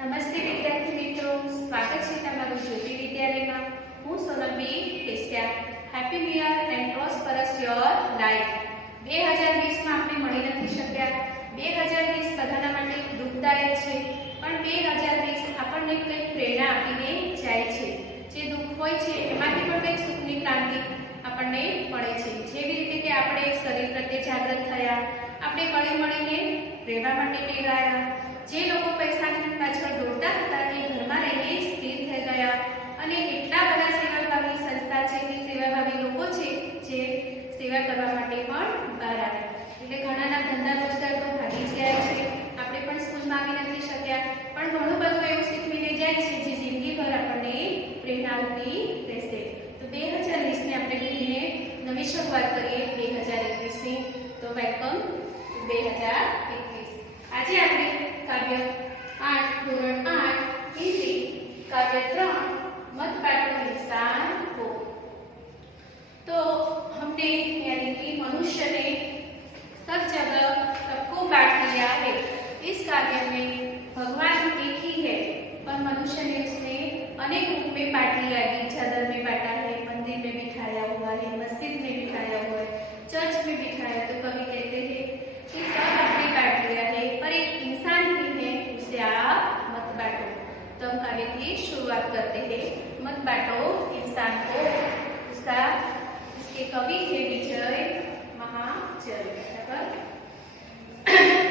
નમસ્તે વિદ્યાર્થી મિત્રો, સ્વાગત છે તમારું જ્યોતિ વિદ્યાલયમાં. હું Sonalben Kesiya. Happy new year and prosperous your life. 2020 માં આપણે મળી નથી શક્યા. 2020 બધાના માટે દુઃખદાયક છે, પણ 2020 આપણને કંઈક પ્રેરણા આપીને જાય છે. જે દુઃખ હોય છે એમાંથી પણ કંઈક સુખની ક્રાંતિ આપણને મળે છે. જેવી રીતે કે આપણે શરીર પ્રત્યે જાગૃત થયા, આપણે હળી મળીને રહેવા માટે ટેવાયા. જે લોકો પૈસાની પાછળ દોડતા હતા એ ઘરમાં રહીને સ્થિર થઈ ગયા, અને એટલા બધા સેવાભાવી સંસ્થા છે કે સેવાભાવી લોકો છે જે સેવા કરવા માટે પણ બહાર આવ્યા. એટલે ઘણાના ધંધા રોજગાર તો ભાગી જ ગયા છે. આપણે પણ સ્કૂલમાં આવી નથી શક્યા, પણ ઘણું બધું એવું શીખવીને જાય છે જે જિંદગીભર આપણને પ્રેરણારૂપી રહેશે. તો 2020 ને આપણે ભૂલીને નવી શરૂઆત કરીએ 2021 ની. તો વેલકમ 2021. આજે આપણે काव्य 8 धोरण 8 हिंदी काव्य 3 मत बांटो इंसान को. तो हमने यानी कि मनुष्य ने सब जगह सबको बांट दिया है. इस काव्य में भगवान एक ही है, पर मनुष्य ने उसने अनेक रूप में बांट लिया. गिरजाघर में बांटा है, मंदिर में बिठाया हुआ है, मस्जिद में बिठाया हुआ है, चर्च में बिठाया. तो कवि कहते हैं कि सब आपने बांट लिया है, पर एक इंसान ही है, उसे आप मत बांटो. तो हम काव्य की शुरुआत करते हैं. मत बांटो इंसान को. इसके कवि है विजय महाजन.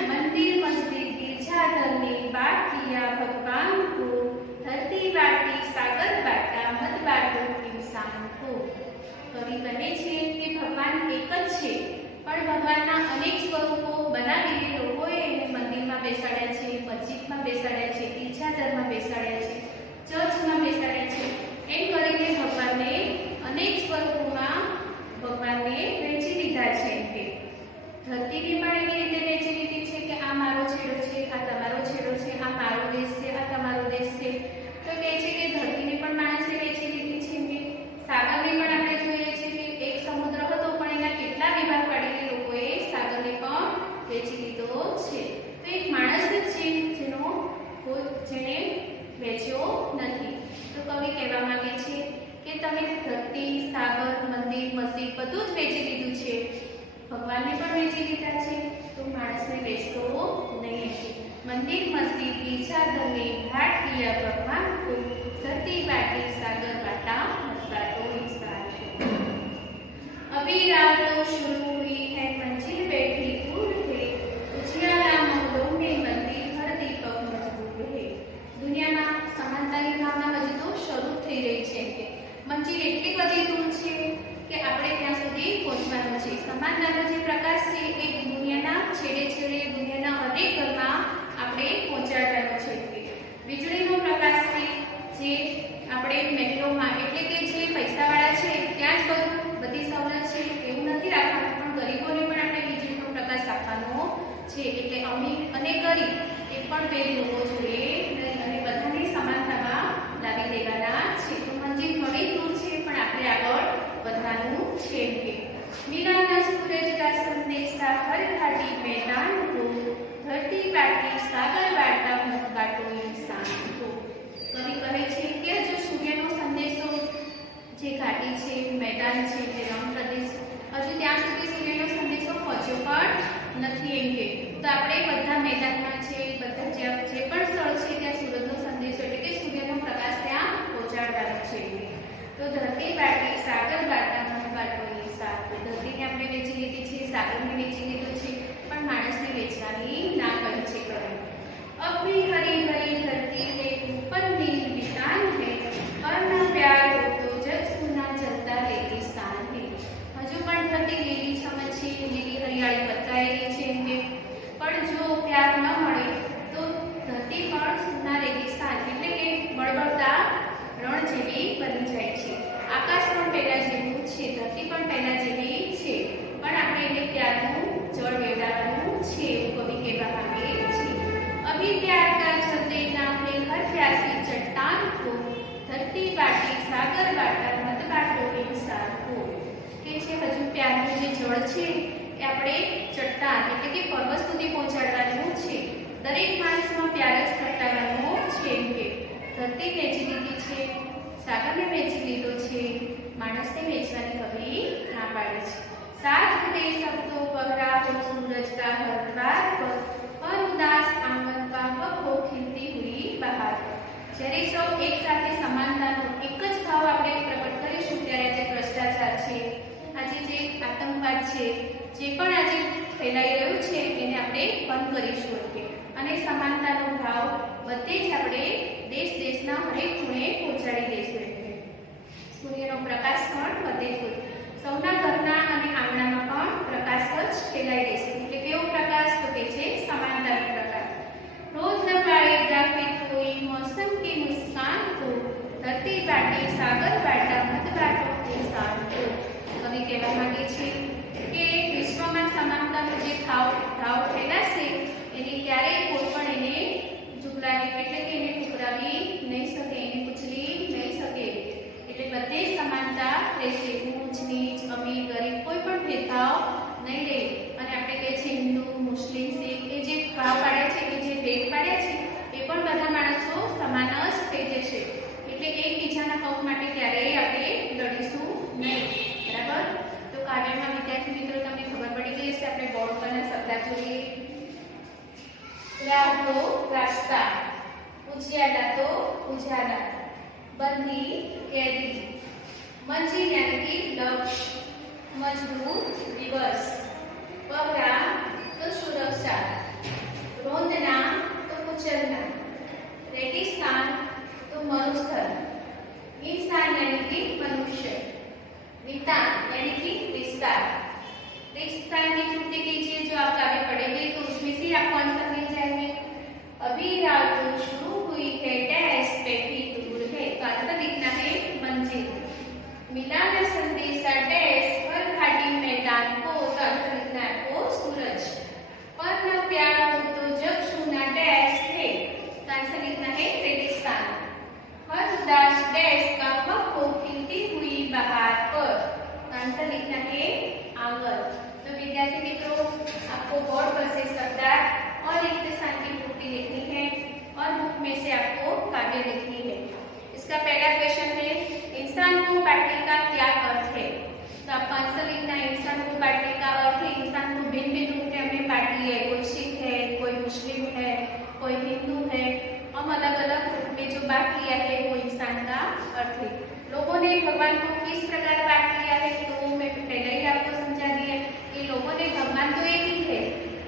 मंदिर मस्जिद गिरजाघर ने बांट दिया भगवान को, धरती बांटी सागर बांटा, मत बांटो इंसान को. कवि કહે છે કે ભગવાન એક જ છે, પણ ભગવાનના અનેક સ્વરૂપો બનાવીને લોકોએ એને મંદિરમાં બેસાડ્યા છે, મસ્જિદમાં બેસાડ્યા છે, ગિરજાઘરમાં બેસાડ્યા છે, ચર્ચમાં બેસાડ્યા છે. એમ કરીને ભગવાનને અનેક સ્વરૂપોમાં ભગવાનને વહેંચી દીધા છે. કે ધરતીને પણ એવી રીતે વહેંચી દીધી છે કે આ મારો છેડો છે, આ તમારો છેડો છે, આ મારો દેશ છે, આ તમારો દેશ છે. તો કહે છે કે ધરતીને પણ માણસે વહેંચી દીધી છે. કે સાગરને પણ આપણે જોઈએ છે કે એક સમુદ્ર હતો, પણ એના કેટલા વિભાગ પાડીને લોકોએ સાગરને પણ વહેંચી દીધો છે. તો એક માણસ જ છે જેને વહેંચ્યો નથી. તો કવિ કહેવા માંગે છે કે તમે ધરતી, સાગર, મંદિર, મસ્જિદ બધું જ વહેંચી દીધું છે, ભગવાનને પણ વહેંચી દીધા છે, તો માણસને વહેંચતો નહીં. મંદિર મસ્જિદ गिरजाघर बांट दिया भगवान को, धरती बांटी सागर बांटा, मत बांटो इंसान को. अभी रात तो शुरू हुई है, मंजिल बैठी दूर है, उजियारा मोहल्लों में मंदिर हर दीपक मजबूर है. દુનિયામાં સમાનતાની ભાવના હજુ તો શરૂ થઈ રહી છે. કે મંજિલ એટલી બધી દૂર છે કે આપણે ત્યાં સુધી પહોંચવાનું છે. સમાનતાનો જે પ્રકાશ છે એ દુનિયાના છેડે છેડે, દુનિયાના અનેક ઘરમાં આપણે પહોંચાડવાનો છે. વીજળીનો પ્રકાશ છે જે આપણે મહેલોમાં, એટલે કે જે પૈસાવાળા છે ત્યાં જ બધી સવલત છે એવું નથી રાખવાનું, પણ ગરીબોને પણ આપણે વીજળીનો પ્રકાશ આપવાનો છે. એટલે અમીર અને ગરીબ એ પણ બે લોકો જોઈએ અને બધાની સમાનતામાં લાવી દેવાના છે. તો મંજિલ ઘણી દૂર છે, પણ આપણે આગળ વધવાનું છે. કે मीराना सूरज का संदेशा हर घाटी मैदान को, धरती बांटी सागर बांटा, मत बांटो इंसान को. कवि કહે છે કે જો સૂર્યનો સંદેશો જે ઘાટી છે, મેદાન છે, જે રણ પ્રદેશ, હજુ ત્યાં સુધી સૂર્યનો સંદેશો પહોંચ્યો પણ નથી. એમ કે તો આપણે બધા મેદાનમાં છે, બધા જે પણ સ્થળ છે ત્યાં સૂરજનો સંદેશો એટલે કે સૂર્યનો પ્રકાશ ત્યાં પહોંચાડવાનો છે. તો ધરતી બાંટી સાગર બાંટા, મત બાંટો इंसान को. ધરતીને આપણે વેચી લીધી છે, સાગરને વેચી લીધું છે, પણ માણસને વેચવાની ના કરી છે. કરે अब भी हरी भरी धरती है, ऊपर नील वितान है, और न प्यार हो तो जग सुना जलता रेगिस्तान है. હજુ પણ ધરતી લીલી છમ છે, લીલી હરિયાળી પથરાયેલી છે. પણ જો પ્યાર ન મળે તો ધરતી પણ સુના રેગિસ્તાન એટલે કે બળબળતા રણ જેવી બની જાય છે. આકાશ પણ પહેલા જેવું છે, ધરતી પણ પહેલા જેવી છે, પણ આપણે એને પ્યારનું જળ વેડાવવાનું છે એવું કવિ કહેવા માંગે છે. अभी प्यार का जल देना है हर प्यासी चट्टान को, धरती बांटी सागर बांटा, मत बांटो इंसान को. કે છે હજુ પ્યારનું જે જળ છે એ આપણે ચટ્ટાન એટલે કે પર્વત સુધી પહોંચાડવાનું છે. દરેક માણસમાં પ્યાર જ પ્રગટાવવાનો છે. ધરતી વેચી લીધી છે, સાગરને વેચી લીધો છે, માણસને વેચવાની કવિ ના પાડે છે। साथ उठे सब तो पहरा हो सूरज का हर द्वार पर और उदास आंगन का वह हो खिलती हुई बहार पर। જ્યારે સૌ એક સાથે સમાનતાનો એક જ ભાવ આપણે પ્રગટ કરીશું ત્યારે જે ભ્રષ્ટાચાર છે, આજે જે આતંકવાદ છે, જે પણ આજે ફેલાઈ રહ્યું છે એને આપણે બંધ કરીશું અને સમાનતાનો ભાવ બધે જ આપણે દેશના હરેક ખૂણે પહોંચાડી દઈશું। સૂર્યનો પ્રકાશ પણ બધે જ સૌના ઘરના અને આંગણામાં પણ પ્રકાશ જ ફેલાઈ રહેશે। એટલે કેવો પ્રકાશ? તો કે છે સમાનતાનો પ્રકાશ। રોજ न पाएगा फिर कोई मौसम की मुस्कान को, धरती बाटे सागर बाटा मत बाटो इंसान को। कवि कहेवा मांगे છે કે વિશ્વમાં સમાનતાનો જે ભાવ ફેલાશે એની ક્યારેય કોઈ પણ એને ઝુકલાવી એટલે કે એને ઠુકરાવી નહીં શકે, એને કુચલી નહીં શકે। એટલે બધે સમાનતા રહેશે, ઊંચ નીચ અમીર ગરીબ કોઈ પણ ભેદભાવ નહીં રહે। અને આપણે કહે છે હિન્દુ મુસ્લિમ શીખ એ જે ભાવ પાડ્યા છે, એ જે ભેદ પાડ્યા છે એ પણ બધા માણસો સમાન જ થઈ જશે। એટલે એકબીજાના હક માટે ક્યારેય આપણે લડીશું નહીં, બરાબર? તો કાવ્યમાં વિદ્યાર્થી મિત્રો તમને ખબર પડી ગઈ હશે। આપણે બોર્ડ પરના શબ્દ જોઈએ। रातो रास्ता, उजियाला तो उजाला, बंदी कैदी, मंजिल यानी कि लक्ष्य, मजबूर दिवस, पहरा तो सुरक्षा, रोंदना तो कुचलना, रेगिस्तान तो मरुस्थल, इंसान यानी कि मनुष्य, वितान यानी कि विस्तार। विस्तार की त्रुटि कीजिए जो आप काव्य पढ़ेंगे तो उसमें से आपको आंसर मिल जाएंगे। अभी रात तो शुरू हुई है डैश बैठी दूर है, तो आंसर लिखना है मंजिल। मिला न संदेशा डैश हर घाटी मैदान को, तो आंसर लिखना है आपको सूरज। पर न प्यार हो तो जग सुना डैश है, तो आंसर लिखना है रेगिस्तान। हर उदास डैश का हक हो खिलती हुई बहार पर, तो आंसर लिखना है आंगन। तो विद्यार्थी मित्रों आपको बोर्ड पर से शब्दार्थ और रिक्त स्थान की पूर्ति लिखनी है और बुक में से आपको काव्य लिखनी है। इसका पहला क्वेश्चन है इंसान को बांटने का क्या अर्थ है? तो आपको आंसर लिखना है इंसान को बांटने का अर्थ है इंसान को भिन्न भिन्न रूप में हमने बांट लिया है। कोई सिख है, कोई मुस्लिम है, कोई हिंदू है, हम अलग अलग रूप में जो बांट लिया है वो इंसान का अर्थ है। लोगों ने भगवान को किस प्रकार बांट लिया है? तो मैं पहले ही आपको समझा दिया कि लोगों ने भगवान तो एक ही है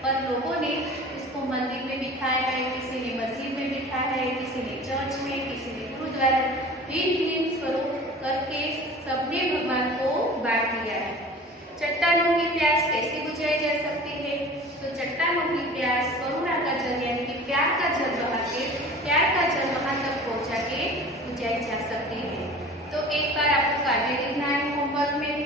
पर लोगों ने इसको मंदिर में बिठाया है, किसी ने मस्जिद में बिठाया है, किसी ने चर्च में, किसी ने गुरुद्वारा, भिन्न भिन्न स्वरूप करके सबने भगवान को बांट लिया है। चट्टानों की प्यास कैसे बुझाई जा सकती है? तो चट्टानों की प्यास करुणा का जल यानी कि प्यार का जल बहा के, प्यार का जल वहां तक पहुंचा के बुझाई जा सकती है। तो एक बार आपको काव्य लिखना है होमवर्क में